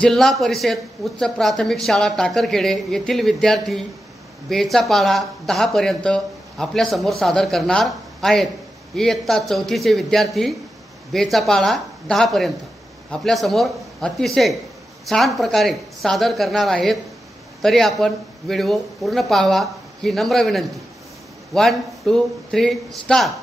जिल्हा परिषद उच्च प्राथमिक शाळा टाकरखेडे येथील विद्यार्थी बेचा पाढा 10 पर्यंत आपल्यासमोर सादर करणार आहेत। इयत्ता 4थीचे विद्यार्थी बेचा पाढा 10 पर्यंत आपल्यासमोर अतिशय छान प्रकारे सादर करणार आहेत। तरी आपण व्हिडिओ पूर्ण पाहावा ही नम्र विनंती। 1 2 3 स्टार्ट।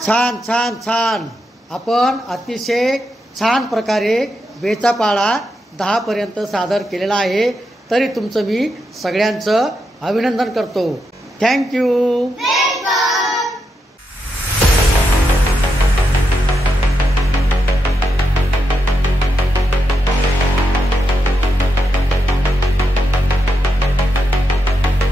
छान छान छान। आपण अतिशय छान प्रकारे बेचा पाढा 10 पर्यंत सादर केलेला आहे। तरी तुमचं मी सगळ्यांचं अभिनंदन करतो। थँक्यू।